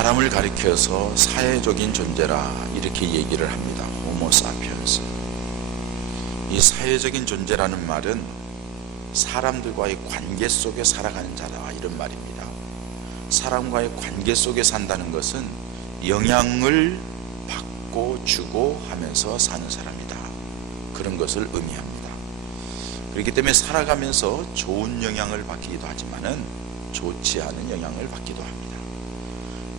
사람을 가리켜서 사회적인 존재라 이렇게 얘기를 합니다. 호모사피엔스. 이 사회적인 존재라는 말은 사람들과의 관계 속에 살아가는 자다 이런 말입니다. 사람과의 관계 속에 산다는 것은 영향을 받고 주고 하면서 사는 사람이다, 그런 것을 의미합니다. 그렇기 때문에 살아가면서 좋은 영향을 받기도 하지만은 좋지 않은 영향을 받기도 합니다.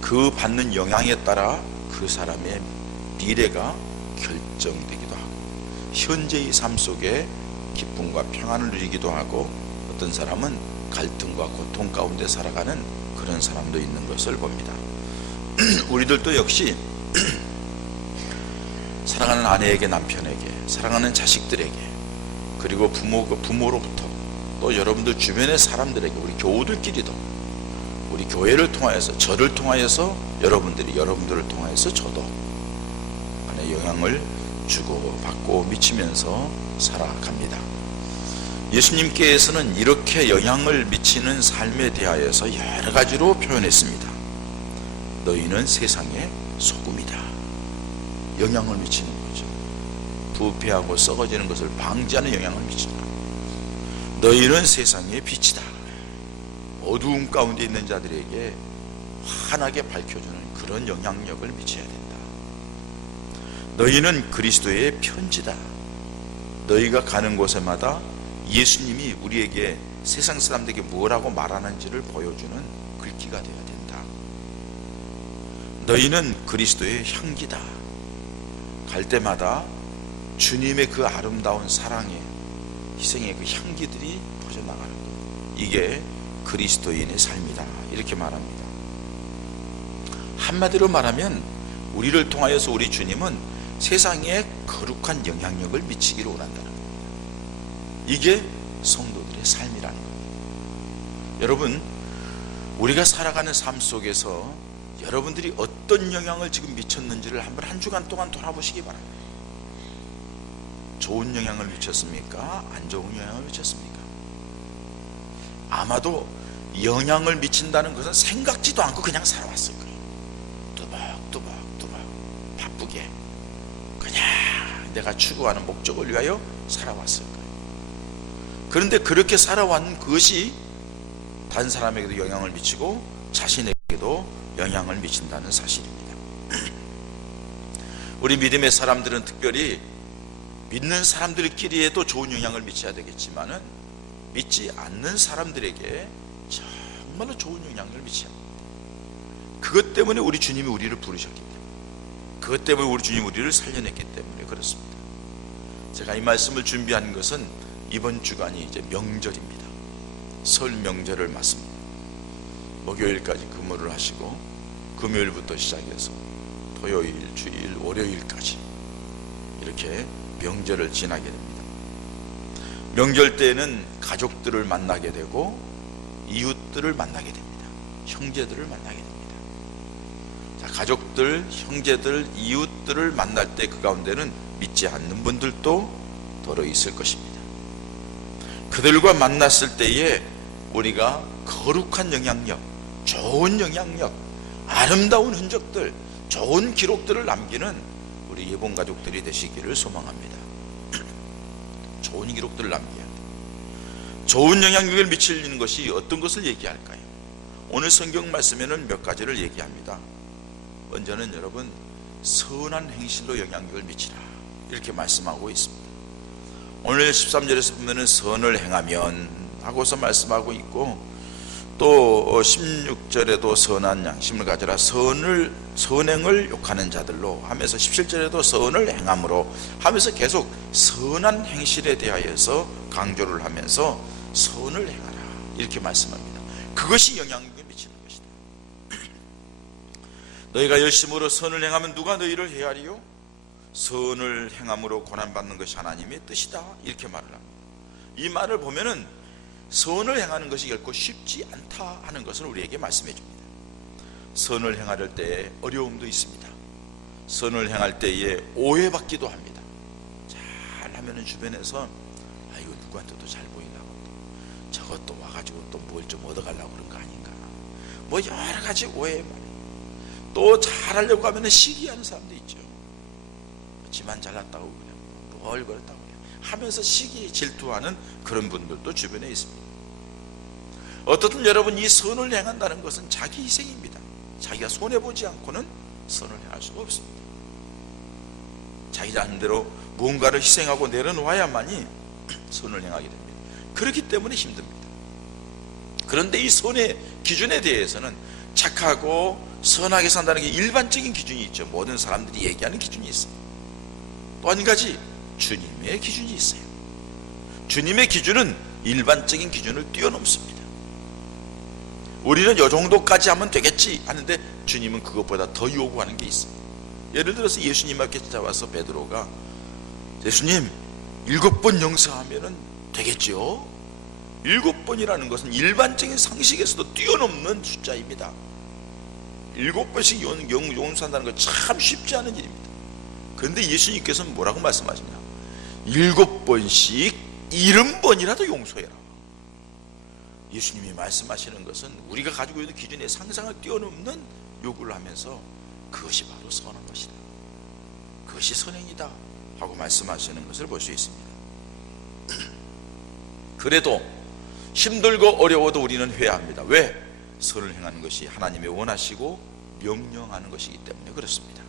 그 받는 영향에 따라 그 사람의 미래가 결정되기도 하고, 현재의 삶 속에 기쁨과 평안을 누리기도 하고, 어떤 사람은 갈등과 고통 가운데 살아가는 그런 사람도 있는 것을 봅니다. 우리들도 역시 사랑하는 아내에게, 남편에게, 사랑하는 자식들에게, 그리고 부모로부터, 또 여러분들 주변의 사람들에게, 우리 교우들끼리도, 우리 교회를 통하여서, 저를 통하여서 여러분들을 통하여서 저도 안에 영향을 주고 받고 미치면서 살아갑니다. 예수님께서는 이렇게 영향을 미치는 삶에 대하여서 여러 가지로 표현했습니다. 너희는 세상의 소금이다. 영향을 미치는 거죠. 부패하고 썩어지는 것을 방지하는 영향을 미친다. 너희는 세상의 빛이다. 어두움 가운데 있는 자들에게 환하게 밝혀주는 그런 영향력을 미쳐야 된다. 너희는 그리스도의 편지다. 너희가 가는 곳에마다 예수님이 우리에게, 세상 사람들에게 뭐라고 말하는지를 보여주는 글귀가 되어야 된다. 너희는 그리스도의 향기다. 갈 때마다 주님의 그 아름다운 사랑의, 희생의 그 향기들이 퍼져나가는 것, 이게 그리스도인의 삶이다 이렇게 말합니다. 한마디로 말하면 우리를 통하여서 우리 주님은 세상에 거룩한 영향력을 미치기를 원한다는 겁니다. 이게 성도들의 삶이라는 겁니다. 여러분, 우리가 살아가는 삶 속에서 여러분들이 어떤 영향을 지금 미쳤는지를 한번 한 주간 동안 돌아보시기 바랍니다. 좋은 영향을 미쳤습니까? 안 좋은 영향을 미쳤습니까? 아마도 영향을 미친다는 것은 생각지도 않고 그냥 살아왔을 거예요. 뚜벅뚜벅 바쁘게 그냥 내가 추구하는 목적을 위하여 살아왔을 거예요. 그런데 그렇게 살아왔는 것이 다른 사람에게도 영향을 미치고 자신에게도 영향을 미친다는 사실입니다. 우리 믿음의 사람들은 특별히 믿는 사람들끼리에도 좋은 영향을 미쳐야 되겠지만은 믿지 않는 사람들에게 정말로 좋은 영향을 미쳐야 합니다. 그것 때문에 우리 주님이 우리를 부르셨기 때문에, 그것 때문에 우리 주님이 우리를 살려냈기 때문에 그렇습니다. 제가 이 말씀을 준비한 것은 이번 주간이 이제 명절입니다. 설 명절을 맞습니다. 목요일까지 근무를 하시고 금요일부터 시작해서 토요일, 주일, 월요일까지 이렇게 명절을 지나게 됩니다. 명절 때에는 가족들을 만나게 되고 이웃들을 만나게 됩니다. 형제들을 만나게 됩니다. 자, 가족들, 형제들, 이웃들을 만날 때 그 가운데는 믿지 않는 분들도 더러 있을 것입니다. 그들과 만났을 때에 우리가 거룩한 영향력, 좋은 영향력, 아름다운 흔적들, 좋은 기록들을 남기는 우리 예본 가족들이 되시기를 소망합니다. 좋은 기록들을 남겨야 돼요. 좋은 영향력을 미치는 것이 어떤 것을 얘기할까요? 오늘 성경 말씀에는 몇 가지를 얘기합니다. 먼저는 여러분, 선한 행실로 영향력을 미치라 이렇게 말씀하고 있습니다. 오늘 13절에서 보면은 선을 행하면 하고서 말씀하고 있고, 또 16절에도 선한 양심을 가져라, 선행을 욕하는 자들로 하면서 17절에도 선을 행함으로 하면서 계속 선한 행실에 대하여서 강조를 하면서 선을 행하라 이렇게 말씀합니다. 그것이 영향력을 미치는 것이다. 너희가 열심으로 선을 행하면 누가 너희를 헤아리요? 선을 행함으로 고난받는 것이 하나님의 뜻이다 이렇게 말을 합니다. 이 말을 보면은 선을 행하는 것이 결코 쉽지 않다 하는 것을 우리에게 말씀해 줍니다. 선을 행할 때에 어려움도 있습니다. 선을 행할 때에 오해받기도 합니다. 잘하면은 주변에서 이거 누구한테도 잘 보이려고, 저것도 와가지고 또 뭘 좀 얻어가려고 그런 거 아닌가, 뭐 여러 가지 오해 말이에요. 또 잘하려고 하면 시기하는 사람도 있죠. 지만 잘났다고 그냥 뭘 그랬다고 하면서 시기 질투하는 그런 분들도 주변에 있습니다. 어떻든 여러분, 이 선을 행한다는 것은 자기 희생입니다. 자기가 손해보지 않고는 선을 행할 수가 없습니다. 자기 자신대로 무언가를 희생하고 내려놓아야만이 선을 행하게 됩니다. 그렇기 때문에 힘듭니다. 그런데 이 선의 기준에 대해서는 착하고 선하게 산다는 게 일반적인 기준이 있죠. 모든 사람들이 얘기하는 기준이 있어요. 또 한 가지, 주님의 기준이 있어요. 주님의 기준은 일반적인 기준을 뛰어넘습니다. 우리는 이 정도까지 하면 되겠지 하는데 주님은 그것보다 더 요구하는 게 있어요. 예를 들어서 예수님 앞에 찾아와서 베드로가, 예수님 7번 용서하면 되겠죠? 7번이라는 것은 일반적인 상식에서도 뛰어넘는 숫자입니다. 7번씩 용서한다는 건 참 쉽지 않은 일입니다. 그런데 예수님께서는 뭐라고 말씀하시냐? 7번씩 70번이라도 용서해라. 예수님이 말씀하시는 것은 우리가 가지고 있는 기준의 상상을 뛰어넘는 요구를 하면서 그것이 바로 선한 것이다, 그것이 선행이다 하고 말씀하시는 것을 볼 수 있습니다. 그래도 힘들고 어려워도 우리는 회개합니다. 왜? 선을 행하는 것이 하나님의 원하시고 명령하는 것이기 때문에 그렇습니다.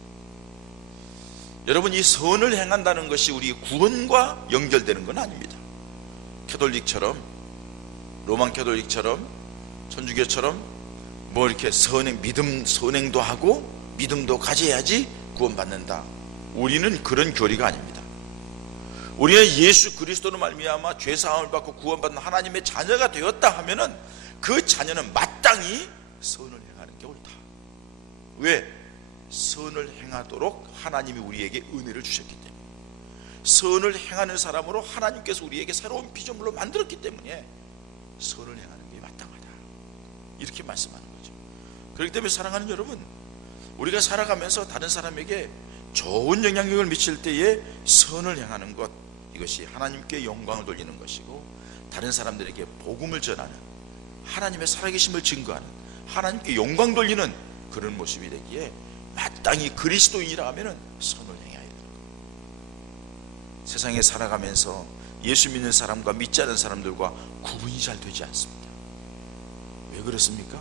여러분, 이 선을 행한다는 것이 우리 구원과 연결되는 건 아닙니다. 캐톨릭처럼, 로만 캐톨릭처럼, 천주교처럼 뭐 이렇게 선행도 하고 믿음도 가져야지 구원받는다. 우리는 그런 교리가 아닙니다. 우리는 예수 그리스도로 말미암아 죄사함을 받고 구원받는 하나님의 자녀가 되었다 하면은 그 자녀는 마땅히 선을 행하는 게 옳다. 왜? 선을 행하도록 하나님이 우리에게 은혜를 주셨기 때문에, 선을 행하는 사람으로 하나님께서 우리에게 새로운 피조물로 만들었기 때문에 선을 행하는 게 마땅하다, 이렇게 말씀하는 거죠. 그렇기 때문에 사랑하는 여러분, 우리가 살아가면서 다른 사람에게 좋은 영향력을 미칠 때에 선을 행하는 것, 이것이 하나님께 영광을 돌리는 것이고, 다른 사람들에게 복음을 전하는, 하나님의 살아계심을 증거하는, 하나님께 영광 돌리는 그런 모습이 되기에 마땅히 그리스도인이라 하면 선을 행해야 되는 거예요. 세상에 살아가면서 예수 믿는 사람과 믿지 않는 사람들과 구분이 잘 되지 않습니다. 왜 그렇습니까?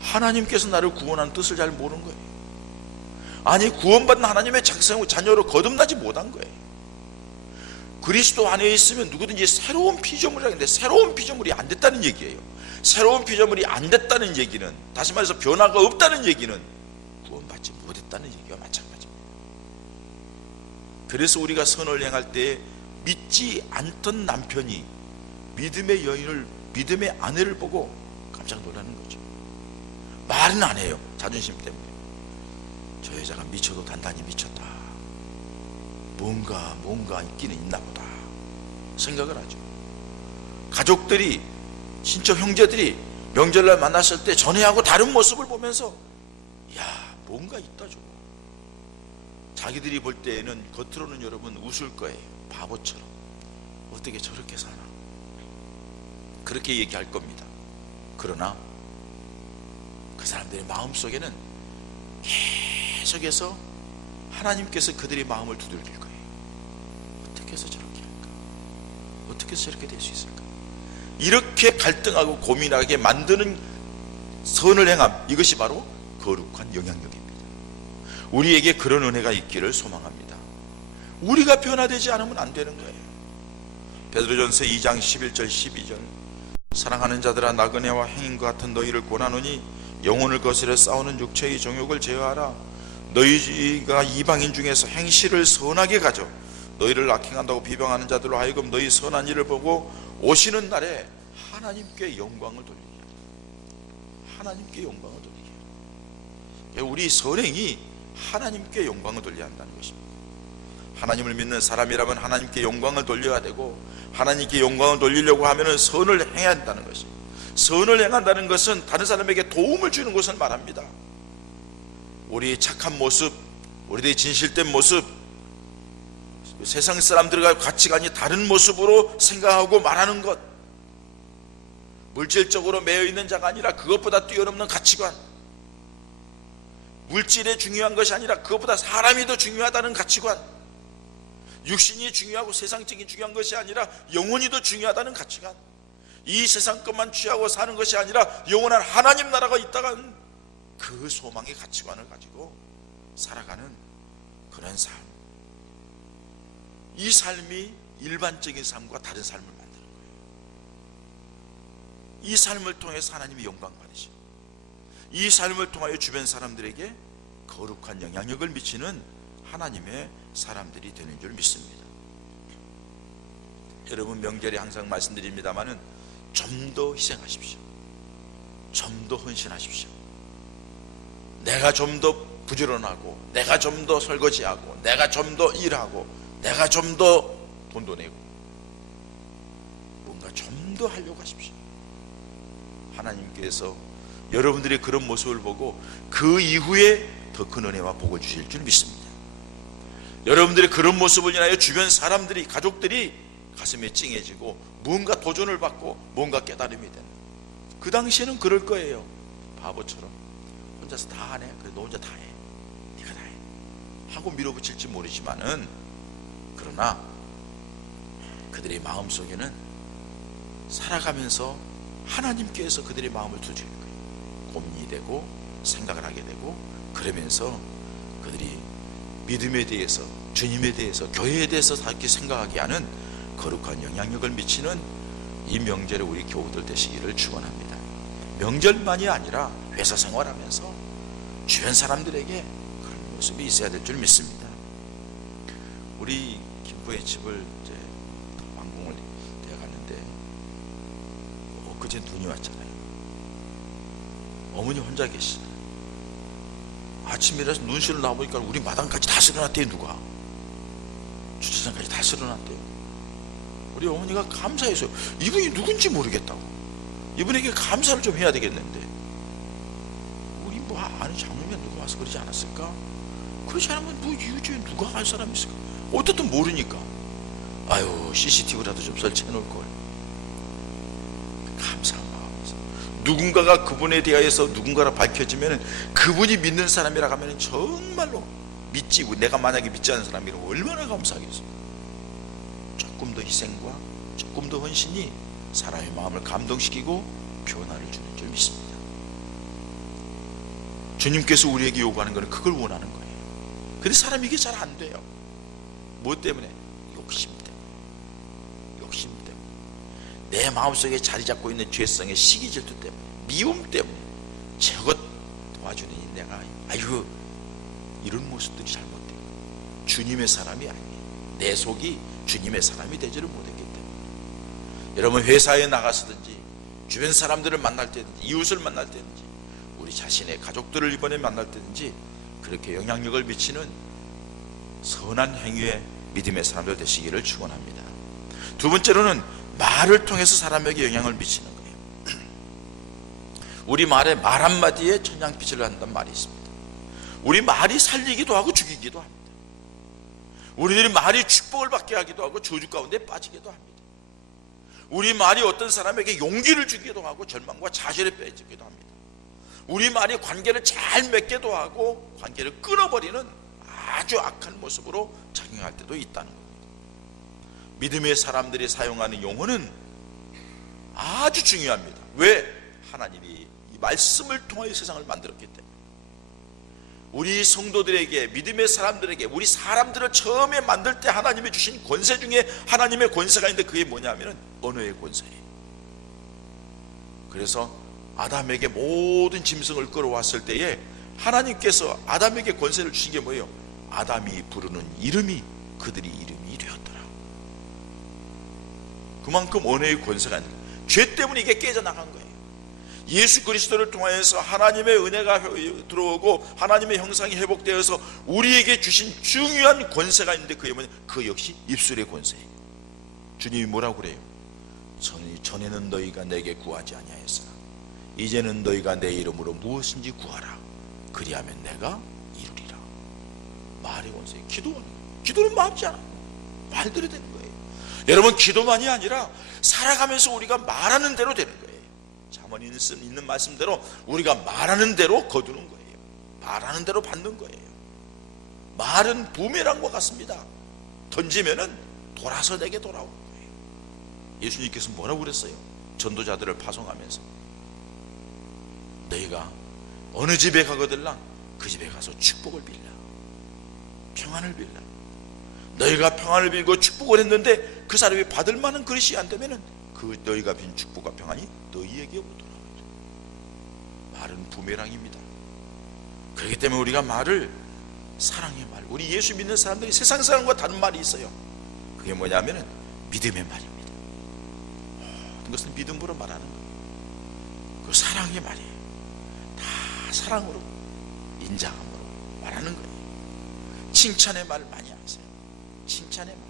하나님께서 나를 구원하는 뜻을 잘 모르는 거예요. 아니, 구원받는 하나님의 자녀로 거듭나지 못한 거예요. 그리스도 안에 있으면 누구든지 새로운 피조물이라는데, 새로운 피조물이 안 됐다는 얘기예요. 새로운 피조물이 안 됐다는 얘기는, 다시 말해서 변화가 없다는 얘기는 구원받지 못했다는 얘기와 마찬가지입니다. 그래서 우리가 선을 행할 때 믿지 않던 남편이 믿음의 아내를 보고 깜짝 놀라는 거죠. 말은 안 해요. 자존심 때문에. 저 여자가 미쳐도 단단히 미쳤다, 뭔가 있기는 있나 보다 생각을 하죠. 가족들이, 친척 형제들이 명절날 만났을 때 전에하고 다른 모습을 보면서 야, 뭔가 있다 저거. 자기들이 볼 때에는 겉으로는 여러분 웃을 거예요. 바보처럼 어떻게 저렇게 사나, 그렇게 얘기할 겁니다. 그러나 그 사람들의 마음속에는 계속해서 하나님께서 그들의 마음을 두들길 거예요. 어떻게 해서 저렇게 할까? 어떻게 해서 저렇게 될 수 있을까? 이렇게 갈등하고 고민하게 만드는 선을 행함, 이것이 바로 거룩한 영향력입니다. 우리에게 그런 은혜가 있기를 소망합니다. 우리가 변화되지 않으면 안 되는 거예요. 베드로전서 2장 11절 12절, 사랑하는 자들아, 나그네와 행인과 같은 너희를 권하노니 영혼을 거스려 싸우는 육체의 정욕을 제어하라. 너희가 이방인 중에서 행실을 선하게 가져 너희를 악행한다고 비방하는 자들로 하여금 너희 선한 일을 보고 오시는 날에 하나님께 영광을 돌리게 하라. 하나님께 영광을 돌리게 하라. 우리 선행이 하나님께 영광을 돌려야 한다는 것입니다. 하나님을 믿는 사람이라면 하나님께 영광을 돌려야 되고, 하나님께 영광을 돌리려고 하면 선을 행해야 한다는 것입니다. 선을 행한다는 것은 다른 사람에게 도움을 주는 것을 말합니다. 우리의 착한 모습, 우리의 진실된 모습, 세상 사람들과 가치관이 다른 모습으로 생각하고 말하는 것, 물질적으로 매여 있는 자가 아니라 그것보다 뛰어넘는 가치관, 물질이 중요한 것이 아니라 그것보다 사람이 더 중요하다는 가치관, 육신이 중요하고 세상적인 중요한 것이 아니라 영혼이 더 중요하다는 가치관, 이 세상 것만 취하고 사는 것이 아니라 영원한 하나님 나라가 있다간 그 소망의 가치관을 가지고 살아가는 그런 삶, 이 삶이 일반적인 삶과 다른 삶을 만드는 거예요. 이 삶을 통해서 하나님이 영광 받으시고, 이 삶을 통하여 주변 사람들에게 거룩한 영향력을 미치는 하나님의 사람들이 되는 줄 믿습니다. 여러분, 명절에 항상 말씀드립니다마는 좀 더 희생하십시오. 좀 더 헌신하십시오. 내가 좀 더 부지런하고, 내가 좀 더 설거지하고, 내가 좀 더 일하고, 내가 좀 더 돈도 내고, 뭔가 좀 더 하려고 하십시오. 하나님께서 여러분들의 그런 모습을 보고 그 이후에 더 큰 은혜와 복을 주실 줄 믿습니다. 여러분들의 그런 모습을 인하여 주변 사람들이, 가족들이 가슴에 찡해지고 뭔가 도전을 받고 뭔가 깨달음이 되는, 그 당시에는 그럴 거예요. 바보처럼 혼자서 다 하네, 그래 너 혼자 다 해, 네가 다 해 하고 밀어붙일지 모르지만은, 그러나 그들의 마음속에는 살아가면서 하나님께서 그들의 마음을 두드릴 거예요. 고민이 되고 생각을 하게 되고, 그러면서 그들이 믿음에 대해서, 주님에 대해서, 교회에 대해서 이렇게 생각하게 하는 거룩한 영향력을 미치는 이 명절에 우리 교우들 되시기를 축원합니다. 명절만이 아니라 회사 생활하면서 주변 사람들에게 그런 모습이 있어야 될 줄 믿습니다. 우리 김포의 집을 이제 완공을 되어 갔는데, 그제 눈이 왔잖아요. 어머니 혼자 계시잖아요. 아침이라서 눈시를 나보니까 우리 마당까지 다 쓸어놨대요. 누가 주차장까지 다 쓸어놨대요. 우리 어머니가 감사해서, 이분이 누군지 모르겠다고, 이분에게 감사를 좀 해야 되겠는데, 우리 뭐 아는 장로면 누가 와서 그러지 않았을까? 그러지 않으면 뭐 이웃집에 누가 할 사람이 있을까? 어쨌든 모르니까 아유 CCTV라도 좀 설치해 놓을 걸. 감사한 마음에서 누군가가 그분에 대하여서 누군가가 밝혀지면 그분이 믿는 사람이라 하면 정말로 믿지, 내가 만약에 믿지 않는 사람이라면 얼마나 감사하겠어요. 조금 더 희생과 조금 더 헌신이 사람의 마음을 감동시키고 변화를 주는 줄 믿습니다. 주님께서 우리에게 요구하는 것은 그걸 원하는 거예요. 근데 사람이 이게 잘 안 돼요. 뭐 때문에? 욕심 때문에. 욕심 때문에. 내 마음속에 자리 잡고 있는 죄성의 시기 질투 때문에, 미움 때문에, 저것 도와주니 내가 아이고 이런 모습들이 잘못돼요. 주님의 사람이 아니에요. 내 속이 주님의 사람이 되지를 못했기 때문에. 여러분, 회사에 나가서든지 주변 사람들을 만날 때든지 이웃을 만날 때든지 우리 자신의 가족들을 이번에 만날 때든지 그렇게 영향력을 미치는 선한 행위의 믿음의 사람들 되시기를 축원합니다. 두 번째로는 말을 통해서 사람에게 영향을 미치는 거예요. 우리 말에 말 한마디에 천냥빚을 한다는 말이 있습니다. 우리 말이 살리기도 하고 죽이기도 합니다. 우리들이 말이 축복을 받게 하기도 하고 저주 가운데 빠지기도 합니다. 우리 말이 어떤 사람에게 용기를 주기도 하고 절망과 좌절에 빼지기도 합니다. 우리 말이 관계를 잘 맺기도 하고 관계를 끊어버리는 아주 악한 모습으로 작용할 때도 있다는 겁니다. 믿음의 사람들이 사용하는 용어는 아주 중요합니다. 왜? 하나님이 이 말씀을 통하여 세상을 만들었기 때문에. 우리 성도들에게, 믿음의 사람들에게, 우리 사람들을 처음에 만들 때 하나님이 주신 권세 중에 하나님의 권세가 있는데 그게 뭐냐면 언어의 권세예요. 그래서 아담에게 모든 짐승을 끌어왔을 때에 하나님께서 아담에게 권세를 주신 게 뭐예요? 아담이 부르는 이름이 그들이 이름이 되었더라. 그만큼 언어의 권세가 있는 거예요. 죄 때문에 이게 깨져나간 거예요. 예수 그리스도를 통하여서 하나님의 은혜가 들어오고 하나님의 형상이 회복되어서 우리에게 주신 중요한 권세가 있는데 그게 뭐냐? 그 역시 입술의 권세예요. 주님이 뭐라고 그래요? 전에는 너희가 내게 구하지 아니하였으나 이제는 너희가 내 이름으로 무엇인지 구하라. 그리하면 내가 이루리라. 말의 권세. 기도는 말이지 않아. 말대로 되는 거예요. 여러분, 기도만이 아니라 살아가면서 우리가 말하는 대로 되는 거예요. 잠언이 있는 말씀대로 우리가 말하는 대로 거두는 거예요. 말하는 대로 받는 거예요. 말은 부메랑과 같습니다. 던지면은 돌아서 내게 돌아오는 거예요. 예수님께서 뭐라고 그랬어요? 전도자들을 파송하면서 너희가 어느 집에 가거들랑 그 집에 가서 축복을 빌라, 평안을 빌라. 너희가 평안을 빌고 축복을 했는데 그 사람이 받을 만한 그릇이 안 되면은 그 너희가 빈 축복과 평안이 너희에게 오더라. 말은 부메랑입니다. 그렇기 때문에 우리가 말을, 사랑의 말, 우리 예수 믿는 사람들이 세상 사람과 다른 말이 있어요. 그게 뭐냐면은 믿음의 말입니다. 모든 것은 믿음으로 말하는 거예요. 그 사랑의 말이에요. 다 사랑으로, 인자함으로 말하는 거예요. 칭찬의 말 많이 하세요. 칭찬의 말.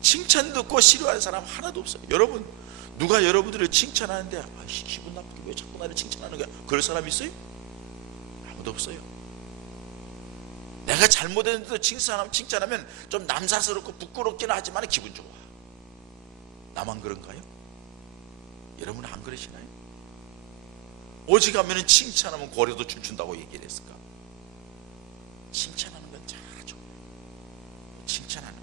칭찬 듣고 싫어하는 사람 하나도 없어요. 여러분, 누가 여러분들을 칭찬하는데 기분 나쁘게 왜 자꾸 나를 칭찬하는 거야? 그럴 사람 있어요? 아무도 없어요. 내가 잘못했는데도 칭찬하면 좀 남사스럽고 부끄럽긴 하지만 기분 좋아. 나만 그런가요? 여러분은 안 그러시나요? 오직하면 칭찬하면 고래도 춤춘다고 얘기를 했을까? 칭찬하는 건 참 좋아요. 칭찬하는 거.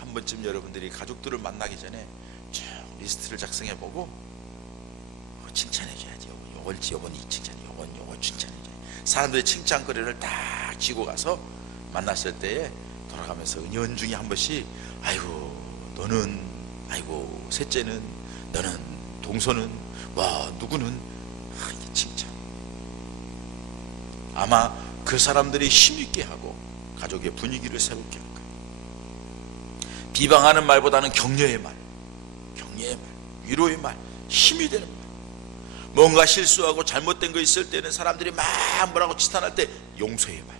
한 번쯤 여러분들이 가족들을 만나기 전에 쭉 리스트를 작성해보고 칭찬해줘야지. 요건 이 칭찬, 요건 칭찬해줘야지. 사람들의 칭찬거리를 딱 쥐고 가서 만났을 때에 돌아가면서 은연중에 한 번씩 아이고 너는, 아이고 셋째는, 너는, 동서는, 와 누구는, 이게 칭찬. 아마 그 사람들이 힘있게 하고 가족의 분위기를 새롭게 할 거예요. 비방하는 말보다는 격려의 말, 위로의 말, 힘이 되는 말. 뭔가 실수하고 잘못된 거 있을 때는 사람들이 막 뭐라고 치탄할 때 용서의 말.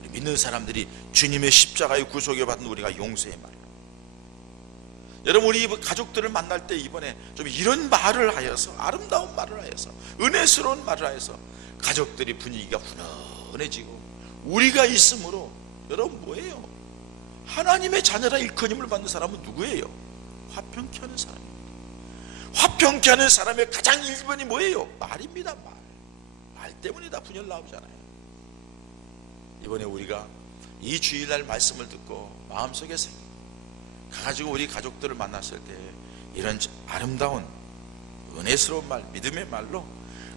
우리 믿는 사람들이 주님의 십자가의 구속에 받은 우리가 용서의 말. 여러분, 우리 가족들을 만날 때 이번에 좀 이런 말을 하여서, 아름다운 말을 하여서, 은혜스러운 말을 하여서 가족들이 분위기가 훈훈해지고, 우리가 있으므로, 여러분 뭐예요? 하나님의 자녀라 일컬음을 받는 사람은 누구예요? 화평케 하는 사람입니다. 화평케 하는 사람의 가장 1번이 뭐예요? 말입니다. 말 때문에 다 분열 나오잖아요. 이번에 우리가 이 주일날 말씀을 듣고 마음속에 가가지고 우리 가족들을 만났을 때 이런 아름다운 은혜스러운 말, 믿음의 말로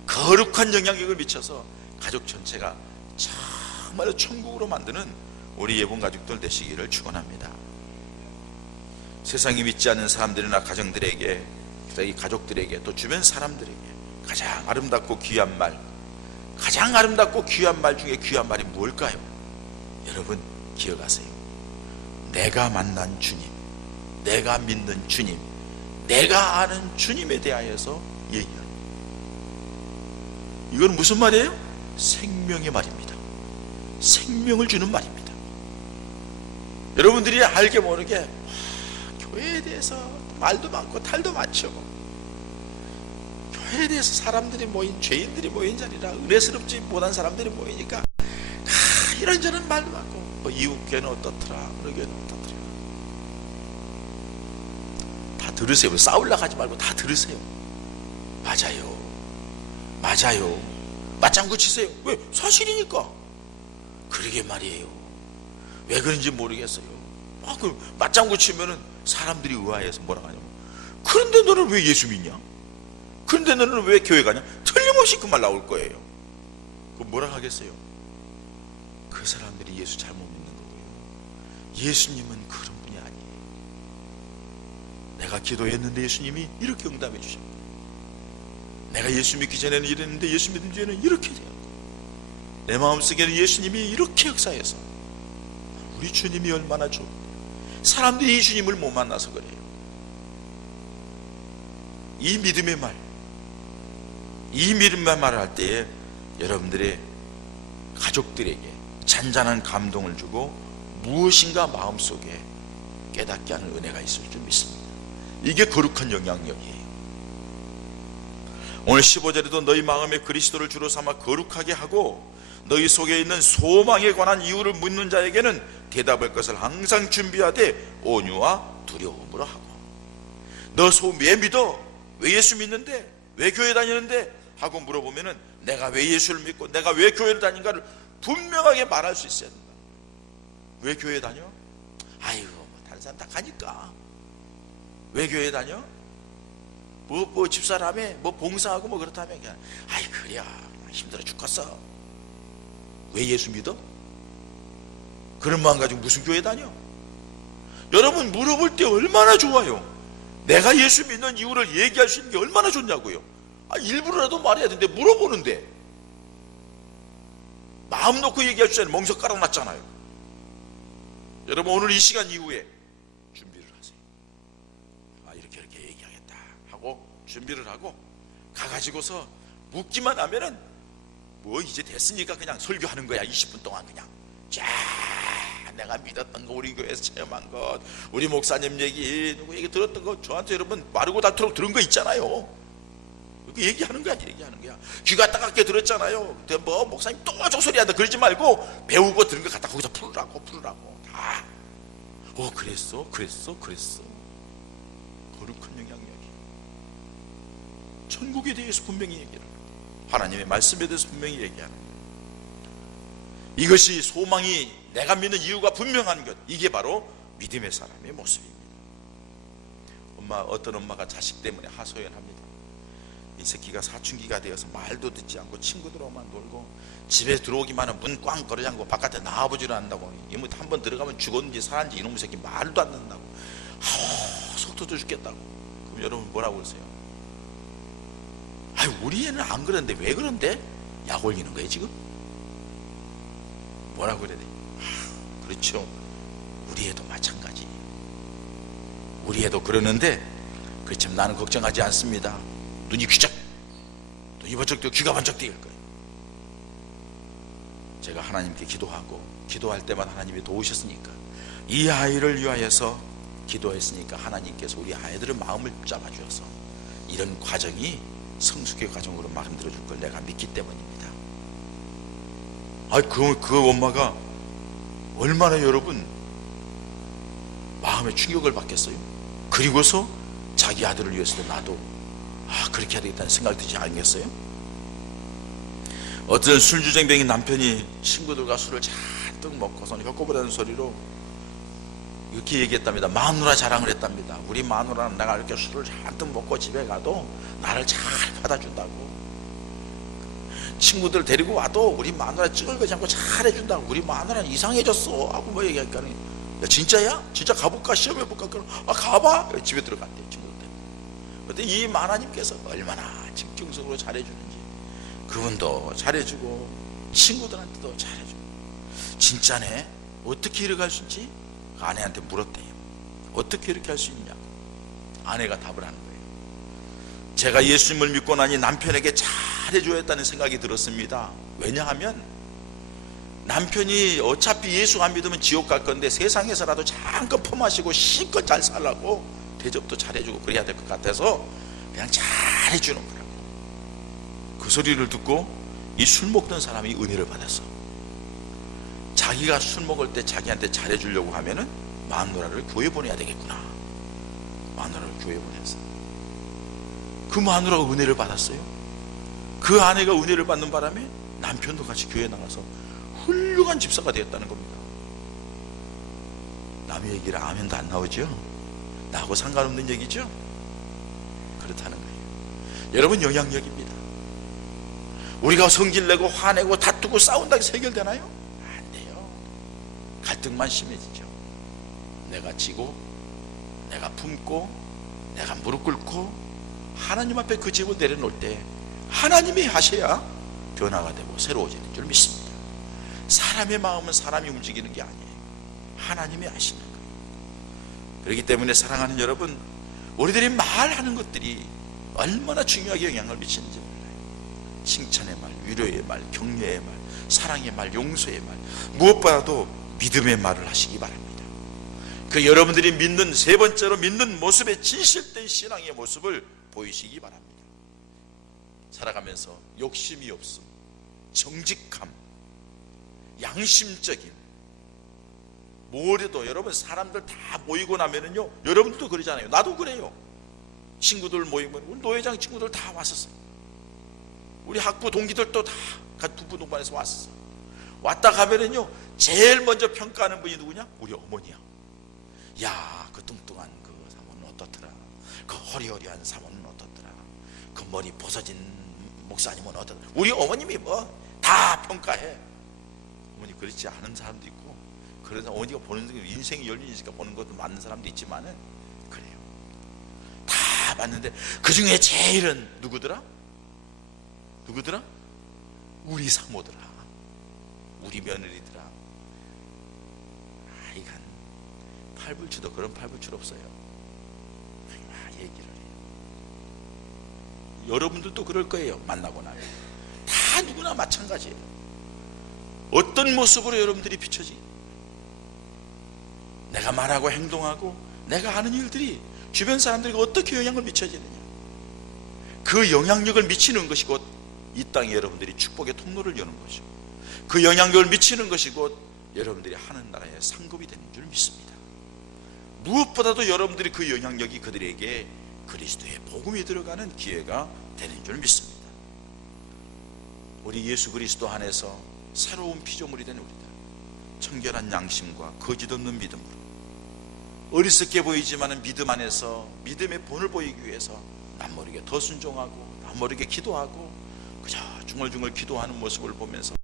거룩한 영향력을 미쳐서 가족 전체가 정말로 천국으로 만드는 우리 예본 가족들 되시기를 축원합니다. 세상이 믿지 않는 사람들이나 가정들에게, 이 가족들에게, 또 주변 사람들에게 가장 아름답고 귀한 말, 가장 아름답고 귀한 말 중에 귀한 말이 뭘까요? 여러분 기억하세요. 내가 만난 주님, 내가 믿는 주님, 내가 아는 주님에 대하여서 얘기합니다. 이건 무슨 말이에요? 생명의 말입니다. 생명을 주는 말입니다. 여러분들이 알게 모르게 교회에 대해서 말도 많고 탈도 많죠. 교회에 대해서 사람들이 모인, 죄인들이 모인 자리라 은혜스럽지 못한 사람들이 모이니까 이런저런 말도 많고, 뭐 이웃교회는 어떻더라, 어느 교회는 어떻더라. 다 들으세요. 싸우려고 하지 말고 다 들으세요. 맞아요. 맞장구 치세요. 왜? 사실이니까. 그러게 말이에요. 왜 그런지 모르겠어요. 그 맞장구 치면은 사람들이 의아해서 뭐라 하냐면, 그런데 너는 왜 예수 믿냐? 그런데 너는 왜 교회 가냐? 틀림없이 그 말 나올 거예요. 그 뭐라 하겠어요? 그 사람들이 예수 잘못 믿는 거고요. 예수님은 그런 분이 아니에요. 내가 기도했는데 예수님이 이렇게 응답해 주셨고, 내가 예수 믿기 전에는 이랬는데 예수 믿은 뒤에는 이렇게 돼요. 내 마음속에는 예수님이 이렇게 역사해서, 우리 주님이 얼마나 좋은데 사람들이 이 주님을 못 만나서 그래요. 이 믿음의 말, 이 믿음의 말을 할 때에 여러분들의 가족들에게 잔잔한 감동을 주고 무엇인가 마음속에 깨닫게 하는 은혜가 있을 줄 믿습니다. 이게 거룩한 영향력이에요. 오늘 15절에도 너희 마음에 그리스도를 주로 삼아 거룩하게 하고 너희 속에 있는 소망에 관한 이유를 묻는 자에게는 대답할 것을 항상 준비하되 온유와 두려움으로 하고. 너 왜 믿어? 왜 예수 믿는데? 왜 교회 다니는데? 하고 물어보면은 내가 왜 예수를 믿고 내가 왜 교회를 다닌가를 분명하게 말할 수 있어야 된다. 왜 교회 다녀? 아이고 뭐 다른 사람 다 가니까. 왜 교회 다녀? 뭐 집사람에 뭐 봉사하고 뭐 그렇다며. 아이 그래야 힘들어 죽겠어. 왜 예수 믿어? 그런 마음 가지고 무슨 교회 다녀? 여러분 물어볼 때 얼마나 좋아요. 내가 예수 믿는 이유를 얘기할 수 있는 게 얼마나 좋냐고요. 일부러라도 말해야 되는데 물어보는데 마음 놓고 얘기할 수 있는 멍석 깔아놨잖아요. 여러분 오늘 이 시간 이후에 준비를 하세요. 이렇게 얘기하겠다 하고 준비를 하고 가가지고서 묻기만 하면은 뭐 이제 됐으니까 그냥 설교하는 거야. 20분 동안 그냥 쫙 내가 믿었던 거, 우리 교회에서 체험한 것, 우리 목사님 얘기, 누구 얘기 들었던 거, 저한테 여러분 마르고 닳도록 들은 거 있잖아요. 그 얘기하는 거야. 귀가 따갑게 들었잖아요. 뭐 목사님 또 저 소리 한다 그러지 말고 배우고 들은 거 갖다 거기서 풀으라고 다. 그랬어. 거룩한 영향력이 천국에 대해서 분명히 얘기를, 하나님의 말씀에 대해서 분명히 얘기하는 거예요. 이것이 소망이, 내가 믿는 이유가 분명한 것, 이게 바로 믿음의 사람의 모습입니다. 어떤 엄마가 자식 때문에 하소연합니다. 이 새끼가 사춘기가 되어서 말도 듣지 않고 친구들하고만 놀고 집에 들어오기만 하면 문 꽝 걸어 잠고 바깥에 나와보지를 않는다고. 이모 한번 들어가면 죽었는지 살았는지 이놈의 새끼 말도 안 듣는다고. 속 터져 죽겠다고. 그럼 여러분 뭐라고 그러세요? 우리 애는 안 그런데 왜 그런데? 약 올리는 거예요 지금? 뭐라고 그래야 돼? 그렇죠. 우리 애도 마찬가지. 우리 애도 그러는데 그렇지만 나는 걱정하지 않습니다. 눈이 번쩍 뜨고 귀가 번쩍 뜨일 거예요. 제가 하나님께 기도하고 기도할 때마다 하나님이 도우셨으니까, 이 아이를 위하여서 기도했으니까 하나님께서 우리 아이들의 마음을 잡아주셔서 이런 과정이 성숙의 과정으로 만들어줄 걸 내가 믿기 때문입니다. 그 엄마가 얼마나 여러분 마음의 충격을 받겠어요. 그리고서 자기 아들을 위해서도 나도 그렇게 해야 되겠다는 생각이 들지 않겠어요? 어떤 술주정뱅이 남편이 친구들과 술을 잔뜩 먹고서 혀꼬부라는 소리로 이렇게 얘기했답니다. 마누라 자랑을 했답니다. 우리 마누라는 내가 이렇게 술을 잔뜩 먹고 집에 가도 나를 잘 받아준다고, 친구들 데리고 와도 우리 마누라 찌글거리지 않고 잘해준다고, 우리 마누라는 이상해졌어 하고 뭐 얘기하니까, 야 진짜야? 진짜 가볼까? 시험해볼까? 그럼 가봐. 집에 들어갔대요 친구들. 그런데 이 하나님께서 얼마나 직경적으로 잘해주는지, 그분도 잘해주고 친구들한테도 잘해주고. 진짜네? 어떻게 이렇게 할 수 있지? 아내한테 물었대요. 어떻게 이렇게 할 수 있냐? 아내가 답을 하는 거예요. 제가 예수님을 믿고 나니 남편에게 잘해줘야 했다는 생각이 들었습니다. 왜냐하면 남편이 어차피 예수 안 믿으면 지옥 갈 건데 세상에서라도 잠깐 퍼마시고 실컷 잘 살라고 대접도 잘해주고 그래야 될 것 같아서 그냥 잘해주는 거라고. 그 소리를 듣고 이 술 먹던 사람이 은혜를 받았어. 자기가 술 먹을 때 자기한테 잘해주려고 하면은 마누라를 교회 보내야 되겠구나. 마누라를 교회 보냈어. 그 마누라가 은혜를 받았어요. 그 아내가 은혜를 받는 바람에 남편도 같이 교회 나가서 훌륭한 집사가 되었다는 겁니다. 남의 얘기를 아멘도 안 나오죠? 나하고 상관없는 얘기죠? 그렇다는 거예요. 여러분, 영향력입니다. 우리가 성질내고 화내고 다투고 싸운다고 해서 해결되나요? 안 돼요. 갈등만 심해지죠. 내가 지고 내가 품고 내가 무릎 꿇고 하나님 앞에 그 짐을 내려놓을 때 하나님이 하셔야 변화가 되고 새로워지는 줄 믿습니다. 사람의 마음은 사람이 움직이는 게 아니에요. 하나님이 하시는 거예요. 그렇기 때문에 사랑하는 여러분, 우리들이 말하는 것들이 얼마나 중요하게 영향을 미치는지 몰라요. 칭찬의 말, 위로의 말, 격려의 말, 사랑의 말, 용서의 말, 무엇보다도 믿음의 말을 하시기 바랍니다. 그 여러분들이 믿는, 세 번째로 믿는 모습의 진실된 신앙의 모습을 보이시기 바랍니다. 살아가면서 욕심이 없음, 정직함, 양심적인, 뭐래도 여러분 사람들 다 모이고 나면은요, 여러분들도 그러잖아요. 나도 그래요. 친구들 모이면 우리 노회장 친구들 다 왔었어요. 우리 학부 동기들도 다 부부 동반해서 왔어. 왔다 가면은요 제일 먼저 평가하는 분이 누구냐? 우리 어머니야. 야, 그 뚱뚱한 그 사모는 어떻더라, 그 허리허리한 사모는 어떻더라, 그 머리 벗어진 목사님은 어떻더라. 우리 어머님이 뭐 다 평가해. 어머니 그렇지 않은 사람도 있고, 그래서 어머니가 보는 인생이 열리니까 보는 것도 맞는 사람도 있지만은 그래요. 다 봤는데 그 중에 제일은 누구더라? 우리 사모더라, 우리 며느리더라. 이간 팔불출도 그런 팔불출 없어요. 얘기를 해요. 여러분들도 그럴 거예요. 만나고 나면 다 누구나 마찬가지예요. 어떤 모습으로 여러분들이 비춰지? 내가 말하고 행동하고 내가 하는 일들이 주변 사람들에게 어떻게 영향을 미쳐지느냐, 그 영향력을 미치는 것이 곧 이 땅에 여러분들이 축복의 통로를 여는 것이고, 그 영향력을 미치는 것이 곧 여러분들이 하는 나라의 상급이 되는 줄 믿습니다. 무엇보다도 여러분들이 그 영향력이 그들에게 그리스도의 복음이 들어가는 기회가 되는 줄 믿습니다. 우리 예수 그리스도 안에서 새로운 피조물이 된 우리들, 청결한 양심과 거짓 없는 믿음으로 어리석게 보이지만 믿음 안에서 믿음의 본을 보이기 위해서 남모르게 더 순종하고 남모르게 기도하고 그저 중얼중얼 기도하는 모습을 보면서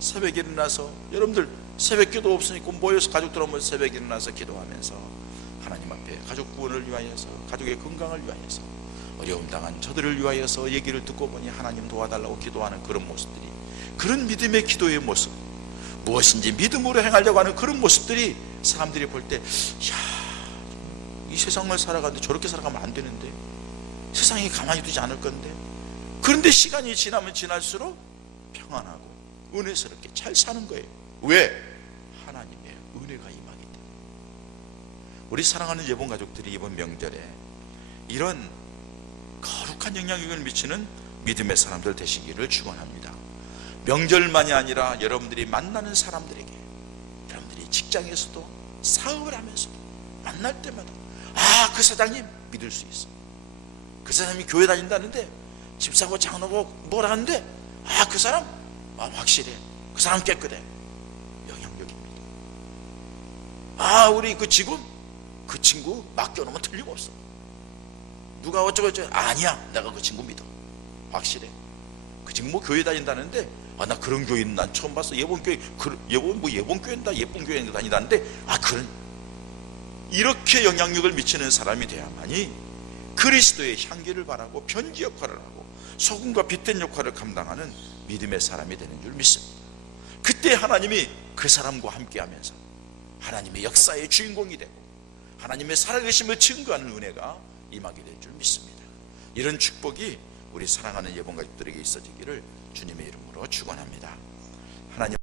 새벽에 일어나서, 여러분들 새벽기도 없으니까 모여서 가족들 오면 새벽에 일어나서 기도하면서 하나님 앞에 가족 구원을 위하여서, 가족의 건강을 위하여서, 어려움 당한 저들을 위하여서 얘기를 듣고 보니 하나님 도와달라고 기도하는 그런 모습들이, 그런 믿음의 기도의 모습, 무엇인지 믿음으로 행하려고 하는 그런 모습들이 사람들이 볼 때, 이 세상을 살아가는데 저렇게 살아가면 안 되는데, 세상이 가만히 두지 않을 건데, 그런데 시간이 지나면 지날수록 평안하고 은혜스럽게 잘 사는 거예요. 왜? 하나님의 은혜가 임하기 때문에. 우리 사랑하는 예본 가족들이 이번 명절에 이런 거룩한 영향력을 미치는 믿음의 사람들 되시기를 축원합니다. 명절만이 아니라 여러분들이 만나는 사람들에게, 여러분들이 직장에서도 사업을 하면서도 만날 때마다 그 사장님 믿을 수 있어. 그 사람이 교회 다닌다는데 집사고 장로고 뭐라 하는데 그 사람 확실해. 그 사람 깨끗해. 영향력입니다. 우리 그 직원, 그 친구 맡겨놓으면 틀림없어. 누가 어쩌고저쩌고 아니야, 내가 그 친구 믿어. 확실해. 그 친구 뭐 교회 다닌다는데 나 그런 교회는 난 처음 봤어. 예본교회, 예본교회다 예쁜 교회 다니다는데 그런, 이렇게 영향력을 미치는 사람이 돼야만이 그리스도의 향기를 바라고 편지 역할을 하고 소금과 빛된 역할을 감당하는 믿음의 사람이 되는 줄 믿습니다. 그때 하나님이 그 사람과 함께 하면서 하나님의 역사의 주인공이 되고 하나님의 살아계심을 증거하는 은혜가 임하게 될 줄 믿습니다. 이런 축복이 우리 사랑하는 예본 가족들에게 있어지기를 주님의 이름으로 축원합니다. 하나님